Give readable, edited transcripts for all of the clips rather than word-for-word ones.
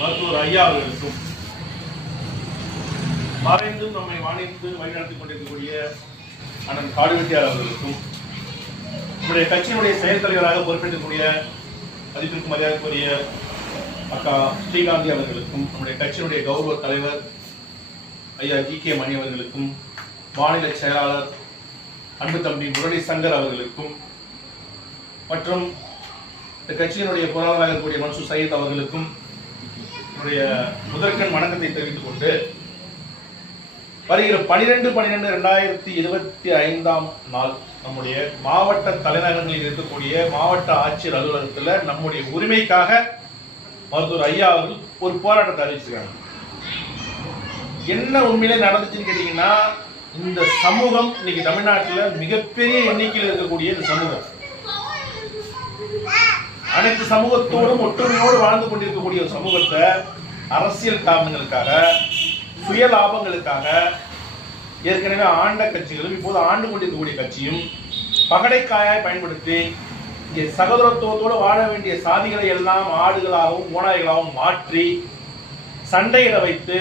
மருத்துவர் ஐயா அவர்களுக்கும் மறைந்தும் நம்மை வாணித்து வழிநடத்திக் கொண்டிருக்கக்கூடிய அண்ணன் காடுவெட்டியார் அவர்களுக்கும் நம்முடைய கட்சியினுடைய செயல் தலைவராக பொறுப்பேற்கக்கூடிய மதிப்பிற்கும் மரியாதைக்குரிய அக்கா ஸ்ரீகாந்தி அவர்களுக்கும் நம்முடைய கட்சியினுடைய கௌரவ தலைவர் ஐயா ஜி.கே. மணி அவர்களுக்கும் மாநில செயலாளர் அன்பு தம்பி முரளி சங்கர் அவர்களுக்கும் மற்றும் இந்த கட்சியினுடைய பொருளாளராக இருக்கக்கூடிய மன்சூர் சையத் அவர்களுக்கும் என்னுடைய முதற்கண் வணக்கத்தை தெரிவித்துக் கொண்டு வருகிற 12/12/2025 நாள் நம்முடைய மாவட்ட தலைநகரங்களில் இருக்கக்கூடிய மாவட்ட ஆட்சியர் அலுவலகத்தில் நம்முடைய உரிமைக்காக மருத்துவர் ஐயா அவர்கள் ஒரு போராட்டத்தை அறிவிச்சிருக்காங்க. என்ன உண்மையிலே நடந்துச்சுன்னு கேட்டீங்கன்னா, இந்த சமூகம் இன்னைக்கு தமிழ்நாட்டில் மிகப்பெரிய எண்ணிக்கையில் இருக்கக்கூடிய இந்த சமூகம் அனைத்து சமூகத்தோடும் ஒற்றுமையோடு வாழ்ந்து கொண்டிருக்கக்கூடிய ஒரு சமூகத்தை அரசியல் காரணங்களுக்காக, சுய லாபங்களுக்காக ஏற்கனவே ஆண்ட கட்சிகளும் இப்போது ஆண்டு கொண்டிருக்கக்கூடிய கட்சியும் பகடைக்காயாய் பயன்படுத்தி இங்கே சகோதரத்துவத்தோடு வாழ வேண்டிய சாதிகளை எல்லாம் ஆடுகளாகவும் ஓநாய்களாகவும் மாற்றி சண்டையிட வைத்து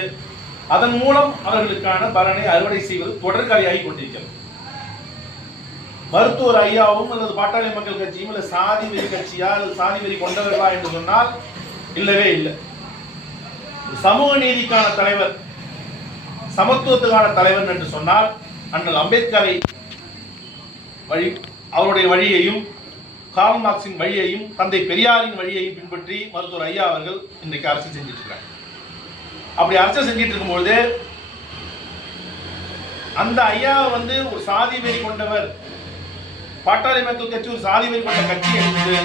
அதன் மூலம் அவர்களுக்கான பலனை அறுவடை செய்வது தொடர்கதையாகி கொண்டிருக்கிறது. மருத்துவர் ஐயாவும் அல்லது பாட்டாளி மக்கள் கட்சியும் இல்லை சாதி வெறி கட்சியா அல்லது சாதி வெறி கொண்டவர்களா என்று சொன்னால் இல்லவே இல்லை. சமூக நீதிக்கான தலைவர், சமத்துவத்துக்கான தலைவர் என்று சொன்னால் அண்ணல் அம்பேத்கரை வழி, அவருடைய வழியையும் கார்ல் மார்க்சின் வழியையும் தந்தை பெரியாரின் வழியையும் பின்பற்றி மருத்துவர் ஐயா அவர்கள் இன்றைக்கு அரசியல் செஞ்சிட்டு இருக்காங்க. அப்படி அரசியல் செஞ்சிட்டு இருக்கும்பொழுது அந்த ஐயா ஒரு சாதி வெறி கொண்டவர், பாட்டாளி மக்கள் கட்சி ஒரு சாதி வெறி கொண்ட கட்சி என்று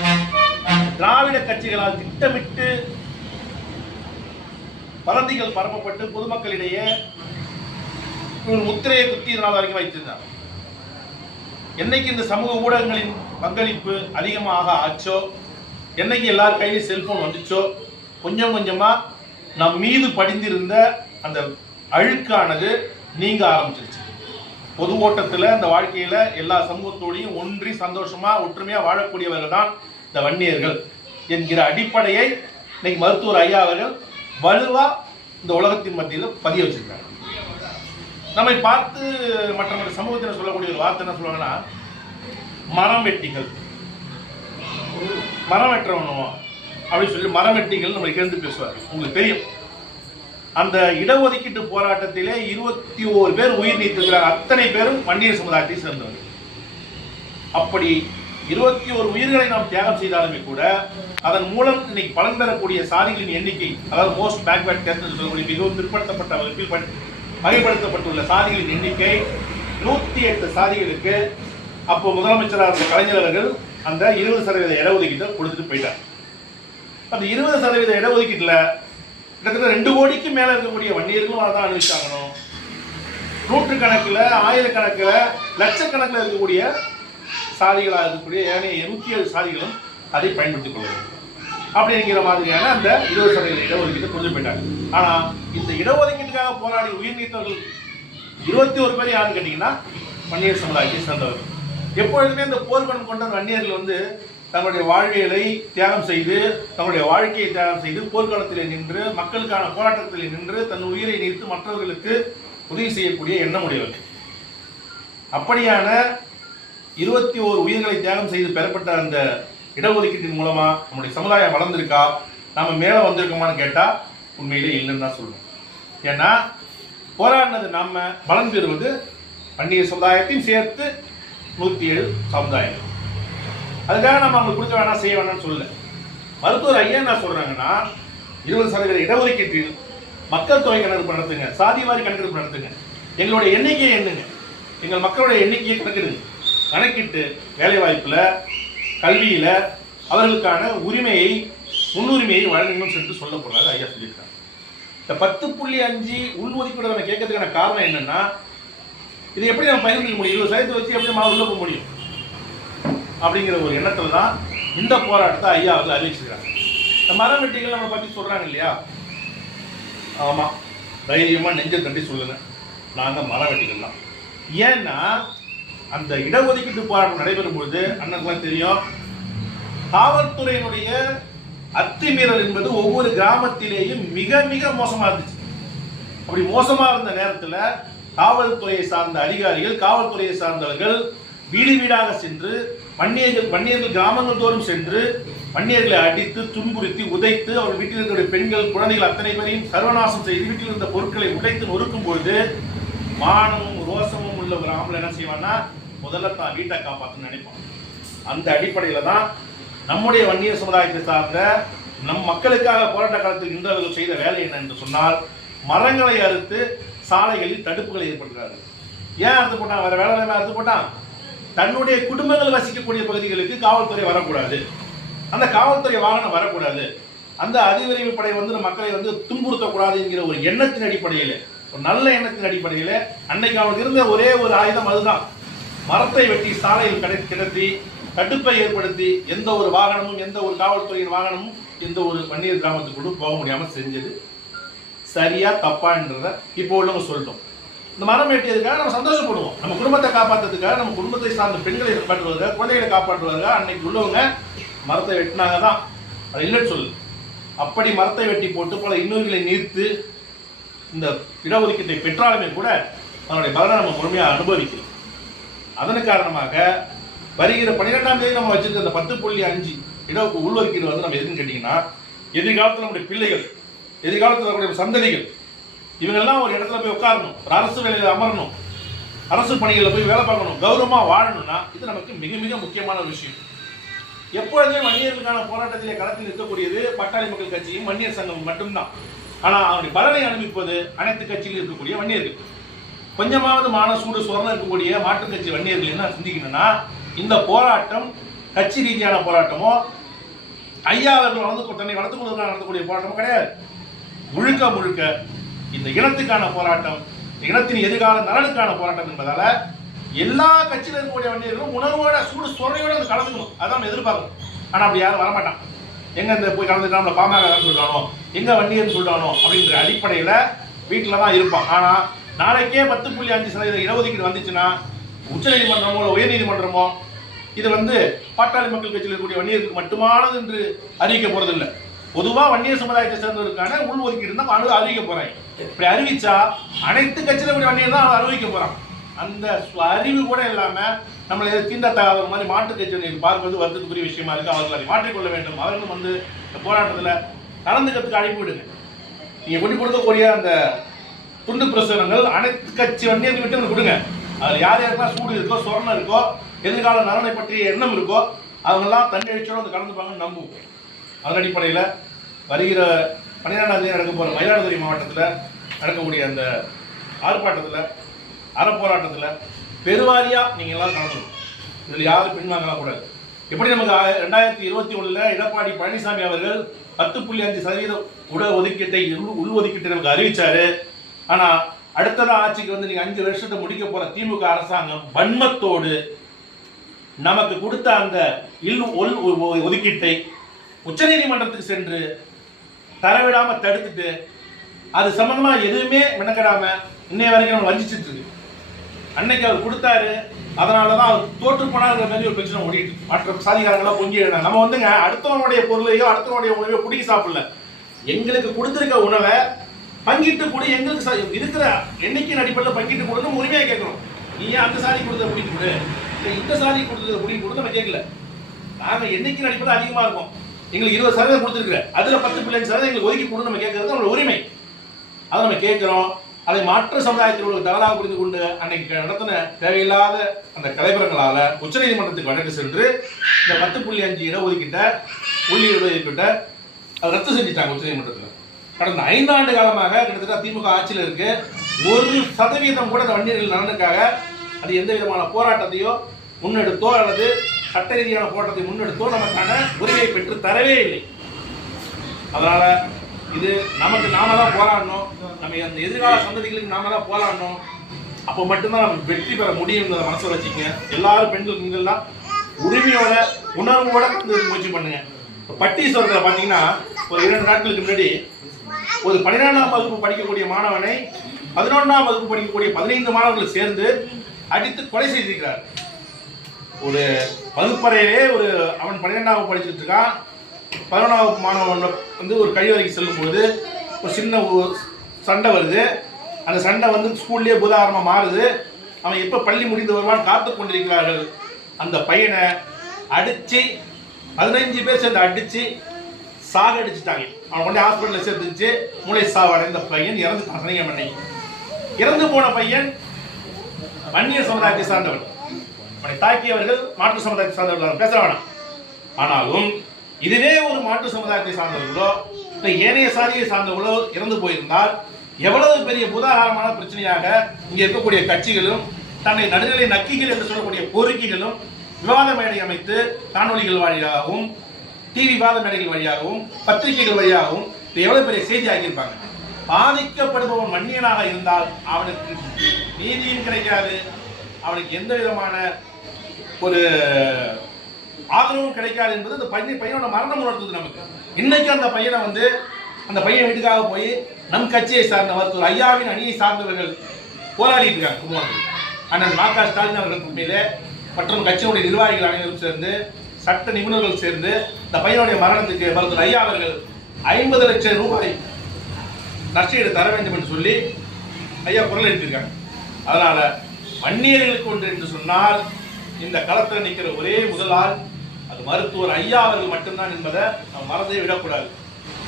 திராவிட கட்சிகளால் திட்டமிட்டு வதந்திகள் பரப்பப்பட்டு பொதுமக்களிடையே முத்திரையை குத்தி இதனால் வரைக்கும் வைத்திருந்தார். என்னைக்கு இந்த சமூக ஊடகங்களின் பங்களிப்பு அதிகமாக ஆச்சோ, என்னைக்கு எல்லார் கையிலும் செல்போன் வந்துச்சோ, கொஞ்சம் கொஞ்சமா நம் மீது படிந்திருந்த அந்த அழுக்கானது நீங்க ஆரம்பிச்சிருச்சு. பொது ஓட்டத்தில் அந்த வாழ்க்கையில எல்லா சமூகத்தோடையும் ஒன்றி சந்தோஷமா ஒற்றுமையா வாழக்கூடியவர்கள் தான் இந்த வன்னியர்கள் என்கிற அடிப்படையை இன்னைக்கு மருத்துவர் ஐயா அவர்கள் வலுவா இந்த உலகத்தின் மத்தியில் பதிய வச்சிருக்காங்க. நம்மை பார்த்து மற்ற சமூகத்தில் சொல்லக்கூடிய ஒரு வார்த்தை என்ன சொல்லுவாங்கன்னா, மரம் வெட்டிகள், மரம் வெட்டணும் அப்படின்னு சொல்லி மரம் வெட்டிகள் நம்ம கேள்வி பேசுவார். உங்களுக்கு தெரியும், அந்த இடஒதுக்கீட்டு போராட்டத்திலே 21 பேர் உயிர் நீத்திருக்கிறார். அத்தனை பேரும் வன்னியர் சமுதாயத்தை சேர்ந்தவர்கள். அப்படி 21 உயிர்களை நாம் தியாகம் செய்தாலுமே கூட அதன் மூலம் இன்னைக்கு பலன் பெறக்கூடிய சாதிகளின் எண்ணிக்கை, அதாவது மோஸ்ட் பேக்வர்ட் கேஸ்ட் சொல்லக்கூடிய மிகவும் பிற்படுத்தப்பட்ட வகுப்பில் வகைப்படுத்தப்பட்டுள்ள சாதிகளின் எண்ணிக்கை 108 சாதிகளுக்கு அப்போ முதலமைச்சராக இருந்த கலைஞர் அவர்கள் அந்த 20% இடஒதுக்கீட்டை கொடுத்துட்டு போயிட்டார். அந்த 20% இடஒதுக்கீட்டில் கிட்டத்தட்ட 2 கோடிக்கு மேல இருக்கக்கூடிய வன்னியர்களும் அதான் அனுபவிச்சாங்கணும். நூற்றுக்கணக்கில், ஆயிரக்கணக்கில், லட்சக்கணக்கில் இருக்கக்கூடிய சாதிகளாக இருக்கக்கூடிய ஏனைய 107 சாதிகளும் அதை பயன்படுத்திக் கொள்ள வேண்டும் அப்படிங்கிற மாதிரியான அந்த 20% இடஒதுக்கீட்டை கொண்டு போயிட்டாங்க. ஆனா இந்த இடஒதுக்கீட்டுக்காக போராடி உயிர் நீத்தவர்கள் 21 பேர் யாருன்னு கேட்டீங்கன்னா வன்னியர் சமுதாயத்தை சேர்ந்தவர்கள். எப்பொழுதுமே இந்த போர்க்குணம் கொண்ட வன்னியர்கள் தங்களுடைய வாழ்வியலை தியாகம் செய்து, தங்களுடைய வாழ்க்கையை தியாகம் செய்து போர்க்களத்தில் நின்று, மக்களுக்கான போராட்டத்தில் நின்று தன் உயிரை நீத்து மற்றவர்களுக்கு உதவி செய்யக்கூடிய எண்ணம் உடையவர்கள். அப்படியான 21 உயிர்களை தியாகம் செய்து பெறப்பட்ட அந்த இடஒதுக்கீட்டின் மூலமா நம்முடைய சமுதாயம் வளர்ந்திருக்கா, நம்ம மேல வந்திருக்கோமான்னு கேட்டா உண்மையிலே இல்லைன்னு தான் சொல்லணும். ஏன்னா போராடினது நம்ம, பலன் பெறுவது வன்னியர் சமுதாயத்தையும் சேர்த்து 107 சமுதாயம். அதுக்காக நம்ம அவங்களுக்கு கொடுக்க வேணாம், செய்ய வேணாம்னு சொல்லல. மருத்துவர் ஐயா என்ன சொல்றாங்கன்னா, 20% இடஒதுக்கீட்டில் மக்கள் தொகை கணக்கெடுப்பு நடத்துங்க, சாதிவாரி கணக்கெடுப்பு நடத்துங்க, எங்களுடைய எண்ணிக்கையை எண்ணுங்க, எங்கள் மக்களுடைய எண்ணிக்கையை கணக்கிடுங்க, கணக்கிட்டு வேலை வாய்ப்புல, கல்வியில அவர்களுக்கான உரிமையை, முன்னுரிமையை வழங்கணும்னு சொல்லிட்டு சொல்ல போறாரு ஐயா சொல்லியிருக்காங்க. இந்த 10.5 உள்ஒதுக்கீடு நம்ம கேட்கறதுக்கான காரணம் என்னன்னா, இது எப்படி நம்ம பயன்படுத்த முடியும், 20% வச்சு எப்படி உள்ள போக முடியும் அப்படிங்கிற ஒரு எண்ணத்துல தான் இந்த போராட்டத்தை ஐயா அவர்கள் அறிவிச்சிருக்காங்க. இந்த மரம் வெட்டிகள் நம்ம பத்தி சொல்றாங்க இல்லையா, ஆமா, தைரியமா நெஞ்ச தட்டி சொல்லுங்க, நாங்க மரம் வெட்டிகள் தான். ஏன்னா அந்த இடஒதுக்கீட்டு போராட்டம் நடைபெறும் பொழுது அண்ணனுக்குலாம் தெரியும், காவல்துறையினுடைய அத்துமீறல் என்பது ஒவ்வொரு கிராமத்திலேயும் மிக மிக மோசமா இருந்துச்சு. அப்படி மோசமா இருந்த நேரத்தில் காவல்துறையை சார்ந்த அதிகாரிகள், காவல்துறையை சார்ந்தவர்கள் வீடு வீடாக சென்று வன்னியர்கள் கிராமங்கள் தோறும் சென்று வன்னியர்களை அடித்து துன்புறுத்தி உதைத்து அவர் வீட்டில் இருக்கிற பெண்கள் குழந்தைகள் அத்தனை பேரையும் சர்வநாசம் செய்து வீட்டில் இருந்த பொருட்களை உடைத்து நொறுக்கும் பொழுது மானமும் ரோசமும் உள்ள ஒரு ஆம்பளை என்ன செய்வான்னா முதல்ல தான் வீட்டை காப்பாற்றணும்னு நினைப்பான். அந்த அடிப்படையில தான் நம்முடைய வன்னியர் சமுதாயத்தை சார்ந்த நம் மக்களுக்காக போராட்ட காலத்தில் நின்றவர்கள் செய்த வேலை என்ன என்று சொன்னால் மரங்களை அறுத்து சாலைகளில் தடுப்புகளை ஏற்படுத்துகிறார்கள். ஏன் அறுத்து போட்டான்? வேற வேலை அறுத்து போட்டான். தன்னுடைய குடும்பங்கள் வசிக்கக்கூடிய பகுதிகளுக்கு காவல்துறை வரக்கூடாது, அந்த காவல்துறை வாகனம் வரக்கூடாது, அந்த அதிவிரைவு படை மக்களை துன்புறுத்தக்கூடாது என்கிற ஒரு எண்ணத்தின் அடிப்படையில், ஒரு நல்ல எண்ணத்தின் அடிப்படையில் அன்னைக்கு அவனுக்கு இருந்த ஒரே ஒரு ஆயுதம் அதுதான். மரத்தை வெட்டி சாலையில் கிடத்தி தடுப்பை ஏற்படுத்தி எந்த ஒரு வாகனமும் எந்த ஒரு காவல்துறையின் வாகனமும் எந்த ஒரு வன்னியர் கிராமத்துக்குள்ள போக முடியாமல் செஞ்சது சரியா தப்பான்றத இப்போ உள்ளவங்க சொல்லிட்டோம். இந்த மரம் வெட்டியதுக்காக நம்ம சந்தோஷப்படுவோம். நம்ம குடும்பத்தை காப்பாற்றுறதுக்காக, நம்ம குடும்பத்தை சார்ந்த பெண்களை காப்பாற்றுவதற்காக, குழந்தைகளை காப்பாற்றுவதற்காக அன்னைக்கு உள்ளவங்க மரத்தை வெட்டினாங்க தான், அது இல்லைன்னு சொல்லு. அப்படி மரத்தை வெட்டி போட்டு பல இன்னொருகளை நீர்த்து இந்த இடஒதுக்கீட்டை பெற்றாலுமே கூட அதனுடைய பலனை நம்ம முழுமையாக அனுபவிக்கிறோம். அதன் காரணமாக வருகிற 12ஆம் தேதி நம்ம வச்சிருக்க அந்த 10.5 இட உள்ஒதுக்கீடு நம்ம எதுன்னு கேட்டீங்கன்னா, எதிர்காலத்தில் நம்முடைய பிள்ளைகள், எதிர்காலத்தில் நம்முடைய சந்ததிகள் இவங்கெல்லாம் ஒரு இடத்துல போய் உட்காரணும், ஒரு அரசு வேலையில் அமரணும், அரசு பணிகளில் போய் வேலை பார்க்கணும், கௌரவமாக வாழணும்னா இது நமக்கு மிக மிக முக்கியமான விஷயம். எப்பொழுதுமே வன்னியர்களுக்கான போராட்டத்திலே களத்தில் இருக்கக்கூடியது பாட்டாளி மக்கள் கட்சியும் வன்னியர் சங்கம் மட்டும்தான். ஆனால் அவருடைய பலனை அனுபவிப்பது அனைத்து கட்சியில் இருக்கக்கூடிய வன்னியர்கள். கொஞ்சமாவது மான சூடு சொரணம் இருக்கக்கூடிய மாற்றுக் கட்சி வன்னியர்கள் என்ன சிந்திக்கணும்னா, இந்த போராட்டம் கட்சி ரீதியான போராட்டமோ ஐயா அவர்கள் தன்னை வளர்த்துக் கொள்வதற்காக நடத்தக்கூடிய போராட்டமோ கிடையாது. முழுக்க முழுக்க இந்த இனத்துக்கான போராட்டம், இனத்தின் எதிர்கால நலனுக்கான போராட்டம் என்பதால எல்லா கட்சியில் இருக்கக்கூடிய வன்னியர்களும் உணர்வோட சூடு சொறையோட கலந்துக்கணும், அதான் எதிர்பார்க்கணும். ஆனால் அப்படி யாரும் வரமாட்டான். எங்க இந்த போய் கலந்துட்டா நம்மளை பாமக சொல்றானோ, எங்க வன்னியர் சொல்றானோ அப்படின்ற அடிப்படையில் வீட்டில் தான் இருப்பான். ஆனால் நாளைக்கே 10.5% இடஒதுக்கீடு வந்துச்சுன்னா உச்சநீதிமன்றமோ உயர்நீதிமன்றமோ இது பாட்டாளி மக்கள் கட்சியில் இருக்கக்கூடிய வன்னியருக்கு மட்டுமானது என்று அறிவிக்க போறது இல்லை. பொதுவாக வன்னியர் சமுதாயத்தை சேர்ந்தவருக்கான உள் ஒதுக்கீடு தான் அறிவிக்க போறாங்க. இப்படி அறிவிச்சா அனைத்து கட்சியில வன்னியர் தான் அறிவிக்க போறான். அந்த அறிவு கூட இல்லாம நம்மளை தீண்டத்தகாத மாதிரி மாட்டு கட்சி பார்ப்பது வருத்தத்துக்குரிய விஷயமா இருக்கு. அவர்கள் அதை மாற்றிக்கொள்ள வேண்டும். அவர்களும் இந்த போராட்டத்தில் கலந்துக்கிறதுக்கு அழைப்புவிடுங்க. நீங்க கொண்டு கொடுக்கக்கூடிய அந்த துண்டு பிரசுரங்கள் அனைத்து கட்சி வன்னியர்கள் விட்டு கொடுங்க. அதில் யார் யாருக்கெல்லாம் சூடு இருக்கோ, சொரணம் இருக்கோ, எதிர்கால நலனை பற்றிய எண்ணம் இருக்கோ அவங்கெல்லாம் தன்னெழுச்சியோடு கலந்துப்பாங்கன்னு நம்புவோம். அதன் அடிப்படையில் வருகிற 12ஆம் தேதி நடக்க போகிற மயிலாடுதுறை மாவட்டத்தில் நடக்கக்கூடிய அந்த ஆர்ப்பாட்டத்தில், அறப்போராட்டத்தில் பெருவாரியாக நீங்கள் எல்லாம் கலந்துடும். இதில் யாரும் பின்வாங்கலாம் கூடாது. எப்படி நமக்கு 2021 எடப்பாடி பழனிசாமி அவர்கள் 10.5% உள்ஒதுக்கீட்டை நமக்கு அறிவிச்சாரு. ஆனால் அடுத்ததான் ஆட்சிக்கு நீங்கள் 5 வருஷத்தை முடிக்க போகிற திமுக அரசாங்கம் வன்மத்தோடு நமக்கு கொடுத்த அந்த ஒதுக்கீட்டை உச்சநீதிமன்றத்துக்கு சென்று தரவிடாம தடுத்துட்டு அது சம்பந்தமா எதுவுமே மெனக்கடாம இன்னைய வரைக்கும் நம்ம வஞ்சிச்சுட்டு இருக்கு. அன்னைக்கு அவர் கொடுத்தாரு, அதனாலதான் அவர் தோற்று போனாங்கிற மாதிரி ஒரு பிரச்சனை ஓடிட்டு மற்ற சாதிகாரங்களாம் பொங்கி நம்ம அடுத்தவனுடைய பொருளையோ அடுத்தவனுடைய உணவையோ பிடிக்க சாப்பிடல. எங்களுக்கு கொடுத்திருக்க உணவை பங்கிட்டு கூட எங்களுக்கு இருக்கிற எண்ணிக்கையின் அடிப்படையில் பங்கிட்டு கொடுன்னு உரிமையை கேட்கணும். நீ அந்த சாதி கொடுத்த பிடிக்க கொடு, இந்த சாதி கொடுத்ததை பிடிக்க கொடு நம்ம கேட்கல. நாங்க எண்ணிக்கையின் அடிப்படையில் அதிகமா இருக்கும். எங்களுக்கு 20% கொடுத்துருக்குற அதுல 10.5% எங்களுக்கு ஒதுக்கி கொடு நம்ம கேட்கறது நம்மளோட உரிமை. அதை நம்ம கேட்கிறோம். அதை மாற்று சமுதாயத்தில் உள்ள தவறாக புரிந்து கொண்டு அன்னைக்கு நடத்தின தேவையில்லாத அந்த கலைபுரங்களால உச்சநீதிமன்றத்துக்கு வழக்கு சென்று இந்த 10.5 இடஒதுக்கீட்ட உள்ளீடு அதை ரத்து செஞ்சுட்டாங்க உச்சநீதிமன்றத்தில். கடந்த 5 ஆண்டு காலமாக கிட்டத்தட்ட திமுக ஆட்சியில் இருக்கு. 1% கூட அந்த வன்னியர்கள் நலனுக்காக அது எந்த விதமான போராட்டத்தையோ முன்னெடுத்தோ அல்லது சட்ட ரீதியான போராட்டத்தை முன்னெடுத்தோ நமக்கான உரிமையை பெற்று தரவே இல்லை. அதனால இது நமக்கு நாம தான் போராடணும். நம்ம அந்த எதிர்கால சந்ததிகளுக்கு நாம தான் போராடணும். அப்போ மட்டும்தான் நம்ம வெற்றி பெற முடியும். மனசில் வச்சுக்க. எல்லாரும் பெண்கள் நீங்கள்லாம் உரிமையோட உணர்வோட முயற்சி பண்ணுங்க. பட்டீஸ்வரத்தில் பார்த்தீங்கன்னா ஒரு 2 நாட்களுக்கு முன்னாடி ஒரு 12ஆம் வகுப்பு படிக்கக்கூடிய மாணவனை 11ஆம் வகுப்பு படிக்கக்கூடிய 15 மாணவர்கள் சேர்ந்து அடித்து கொலை செய்திருக்கிறார். ஒரு வகுப்பறையிலே அவன் 12ஆம் வகுப்பு படிச்சுட்டு இருக்கான். 11ஆம் மாணவன் வந்து ஒரு கழிவறைக்கு செல்லும்போது ஒரு சின்ன சண்டை வருது. அந்த சண்டை வந்து ஸ்கூல்லேயே பூதாகரமாக மாறுது. அவன் எப்போ பள்ளி முடிந்து வருவான் காத்து கொண்டிருக்கிறார்கள். அந்த பையனை அடித்து 15 பேர் சேர்ந்து அடித்து சாகடிச்சுட்டாங்க. அவன் கொண்டு ஹாஸ்பிட்டலில் சேர்த்துச்சு. மூளை சாவடைந்த பையன் இறந்துட்டான். சனிக்கிழமை இறந்து போன பையன் வன்னியர் சமுதாயத்தை சார்ந்தவன். அவனை தாக்கியவர்கள் மாற்று சமுதாயத்தை சார்ந்தவர்கள் பேச வேணாம். ஆனாலும் இதுவே ஒரு மாற்று சமுதாயத்தை சார்ந்தவர்களோ இல்லை ஏனைய சாதியை சார்ந்தவர்களோ இறந்து போயிருந்தால் எவ்வளவு பெரிய பூதாகாரமான பிரச்சனையாக இங்கே இருக்கக்கூடிய கட்சிகளும் தன்னை நடுநிலை நக்கிகள் என்று சொல்லக்கூடிய பொறுக்கிகளும் விவாத மேடை அமைத்து காணொலிகள் வழியாகவும் டிவி விவாத மேடைகள் வழியாகவும் பத்திரிகைகள் வழியாகவும் எவ்வளவு பெரிய செய்தி ஆகியிருப்பாங்க. பாதிக்கப்படுபவன் மன்னியனாக இருந்தால் அவனுக்கு நீதியும் கிடைக்காது, அவனுக்கு எந்த விதமான ஒரு ஆதரவும் கிடைக்காது என்பது அந்த பையனோட மரணம் உணர்த்துது நமக்கு. இன்னைக்கு அந்த பையனை வந்து அந்த பையன் வீட்டுக்காக போய் நம் கட்சியை சார்ந்த மருத்துவர் ஐயாவின் அணியை சார்ந்தவர்கள் போராடிட்டு இருக்காங்க. கும்பகோணத்தில் அண்ணன் மா.க. ஸ்டாலின் அவர்கள் உண்மையிலே மற்றும் கட்சியினுடைய நிர்வாகிகள் அனைவரும் சேர்ந்து சட்ட நிபுணர்கள் சேர்ந்து இந்த பையனுடைய மரணத்துக்கு மருத்துவர் ஐயா அவர்கள் 50 லட்சம் ரூபாய் நஷ்டஈடு தர வேண்டும் என்று சொல்லி ஐயா குரல் எழுப்பியிருக்காங்க. அதனால வன்னியர்களுக்கு ஒன்று என்று சொன்னால் இந்த களத்தில் நிற்கிற ஒரே முதலால் அது மருத்துவர் ஐயா அவர்கள் மட்டும்தான் என்பதை நாம் மறந்தே விடக்கூடாது.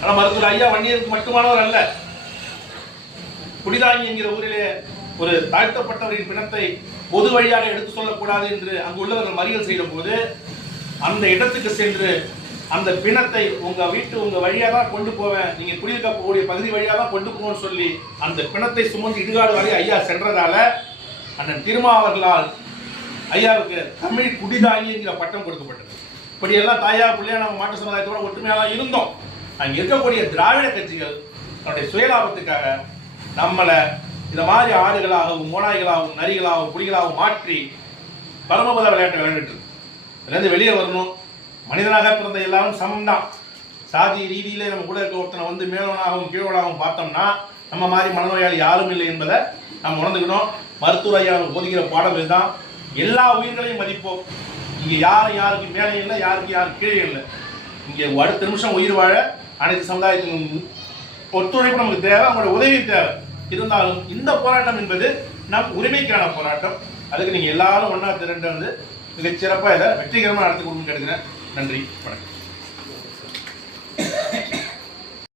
ஆனால் மருத்துவர் ஐயா வன்னியருக்கு மட்டுமானவர் அல்ல. குடிதாங்கி என்கிற ஊரிலே ஒரு தாழ்த்தப்பட்டவரின் பிணத்தை பொது வழியாக எடுத்து சொல்லக்கூடாது என்று அங்கு உள்ளவர்கள் மறியல் செய்த போது அந்த இடத்துக்கு சென்று அந்த பிணத்தை உங்க வழியா தான் கொண்டு போவேன், நீங்க குடியிருக்க போகக்கூடிய பகுதி வழியா தான் கொண்டு போவோம்னு சொல்லி அந்த பிணத்தை சுமந்து இடுகாடு வரை ஐயா சென்றதால அண்ணன் திருமாவர்களால் ஐயாவுக்கு தமிழ் குடிதாங்கி என்கிற பட்டம் கொடுக்கப்பட்டது. இப்படி எல்லாம் தாயா பிள்ளையா நம்ம மாற்று சமுதாயத்தோட ஒற்றுமையாக இருந்தோம். அங்கே இருக்கக்கூடிய திராவிட கட்சிகள் தன்னுடைய சுயலாபத்துக்காக நம்மளை இந்த மாதிரி ஆடுகளாகவும் மோனாய்களாகவும் நரிகளாகவும் புலிகளாகவும் மாற்றி பரமபத விளையாட்டை விளையாண்டுட்டு இதுலேருந்து வெளியே வரணும். மனிதனாக பிறந்த எல்லாரும் சமம்தான். சாதி ரீதியிலே நம்ம கூட இருக்க ஒருத்தனை வந்து மேலோனாகவும் கீழோனாகவும் பார்த்தோம்னா நம்ம மாதிரி மனநோயாளி யாரும் இல்லை என்பதை நம்ம உணர்ந்துக்கணும். மருத்துவ ஐயா போதிக்கிற பாடம் இதுதான். எல்லா உயிர்களையும் மதிப்போம். இங்கே யாருக்கு மேலே இல்லை, யாருக்கு கீழே இல்லை. இங்கே அடுத்த நிமிஷம் உயிர் வாழ அனைத்து சமுதாயத்தின் ஒத்துழைப்பு நமக்கு தேவை, அவங்களோட உதவி தேவை. இருந்தாலும் இந்த போராட்டம் என்பது நம் உரிமைக்கான போராட்டம். அதுக்கு நீங்கள் எல்லாரும் ஒன்றா திரண்டு வந்து மிகச்சிறப்பாக இதை வெற்றிகரமாக நடத்தி கொடுக்கணும்னு கேட்கிறேன். நன்றி, வணக்கம்.